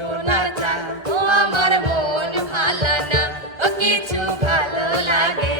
সোনার চাঁদ ও আমার মন ভালো না ও কিছু ভালো লাগে।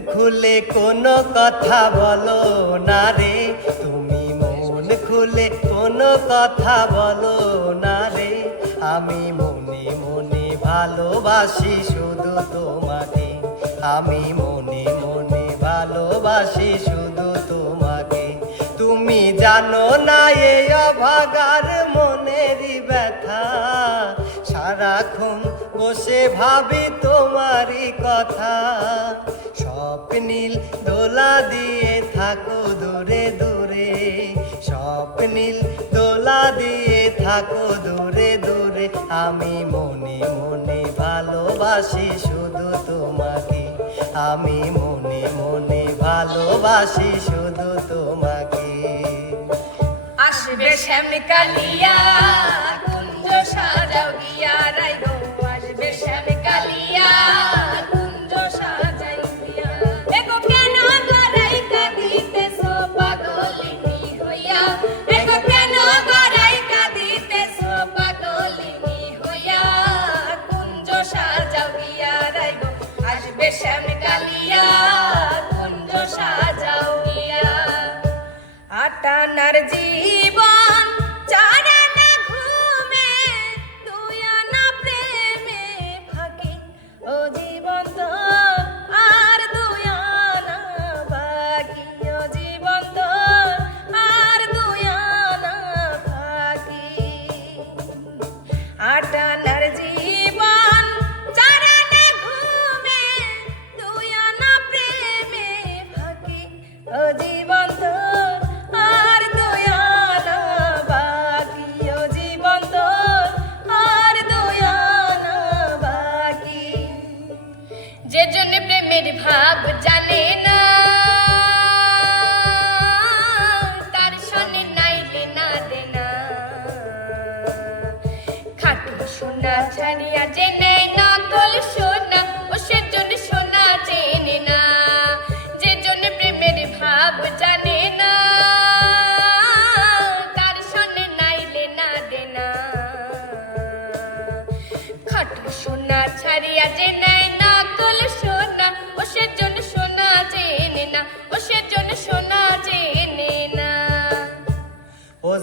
খুলে কোনো কথা বলো না রে। তুমি মন খুলে কোনো কথা বলো না রে। আমি মনে মনে ভালোবাসি শুধু তোমাকে। আমি মনে মনে ভালোবাসি শুধু তোমাকে। তুমি জানো না এ অভাগার মনেরই ব্যথা। সারাক্ষণ বসে ভাবি তোমারই কথা। স্বপ্নীল দোলা দিয়ে থাকো দূরে দূরে। স্বপ্নীল দোলা দিয়ে থাকো দূরে দূরে। আমি মনে মনে ভালোবাসি শুধু তোমাকে। আমি মনে মনে ভালোবাসি শুধু তোমাকে। আসবে শ্যামে কালিয়া কুঞ্জ সাজাও আটানার জীবন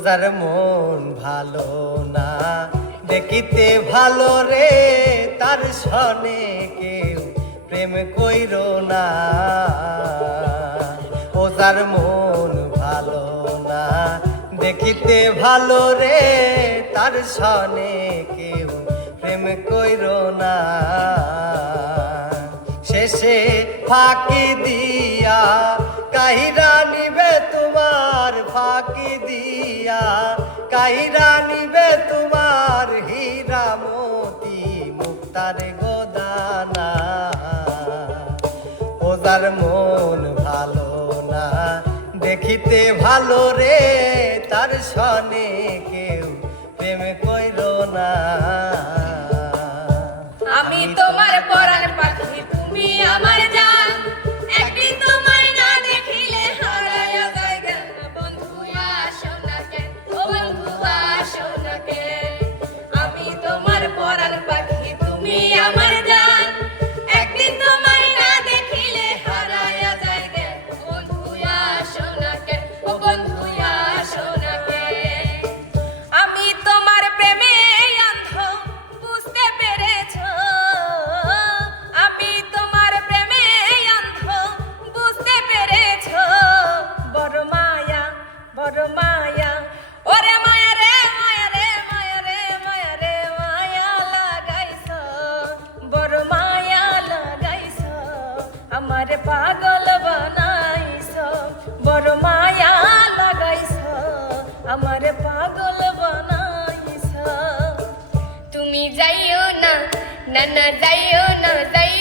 যার মন ভালো না। দেখিতে ভালো রে, তার সনে কেউ প্রেম কইর না। ও মন ভালো না। দেখিতে ভালো রে, তার সনে কেউ প্রেম কইর না। শেষে ফাঁকি দিয়া কাহিরা কাহিরা নিবে তোমার হীরা মতি মুক্তার গোদানা। ওদার মন ভালো না, দেখিতে ভালো রে তার সনে আমারে পাগল বানাইছ, বড় মায়া লাগাইছ, আমারে পাগল বানাইছ। তুমি যাইও না না না, যাইও না, যাইও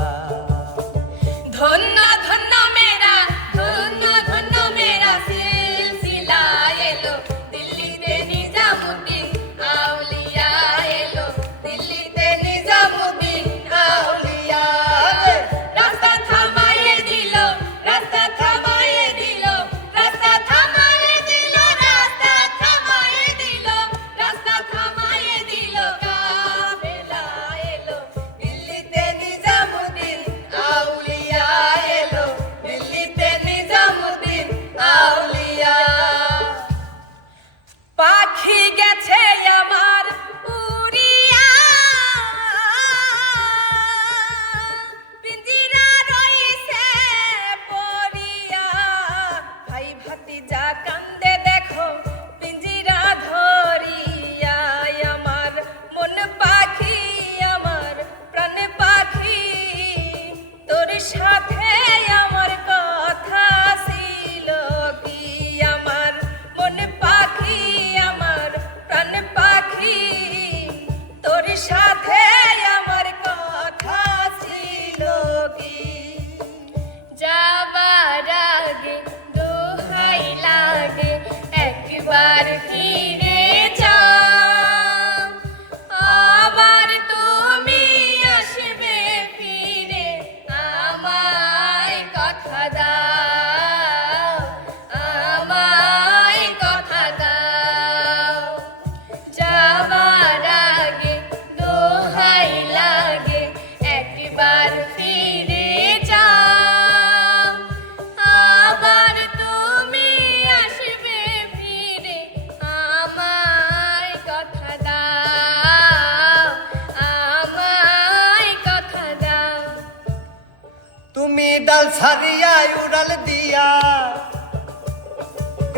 তুমি ডাল ছাড়িয়াই উড়াল দিয়া।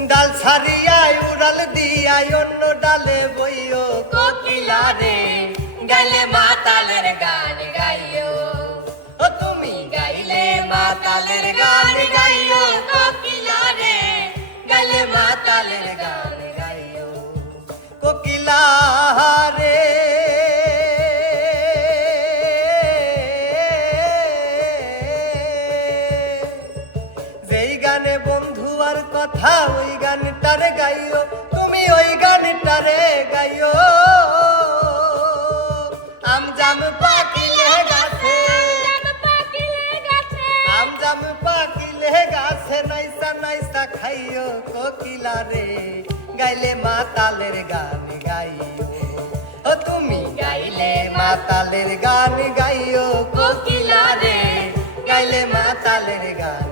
ডাল ছাড়িয়াই উড়াল দিয়াই অন্য ডালে বইও কোকিলা রে গাইলে মাতালের গান গাইও। ও তুমি গাইলে মাতালের গান গাইও কোকিলা রে গাইলে মাতালের আম জাম পাকিলে গাছে। আম জাম পাকিলে গাছে নাইসা নাইসা খাইও কোকিলা রে গাইলে মাতালের গান গাইও। ও তুমি গাইলে মাতালের গান গাইও কোকিলা রে গাইলে মাতালের গান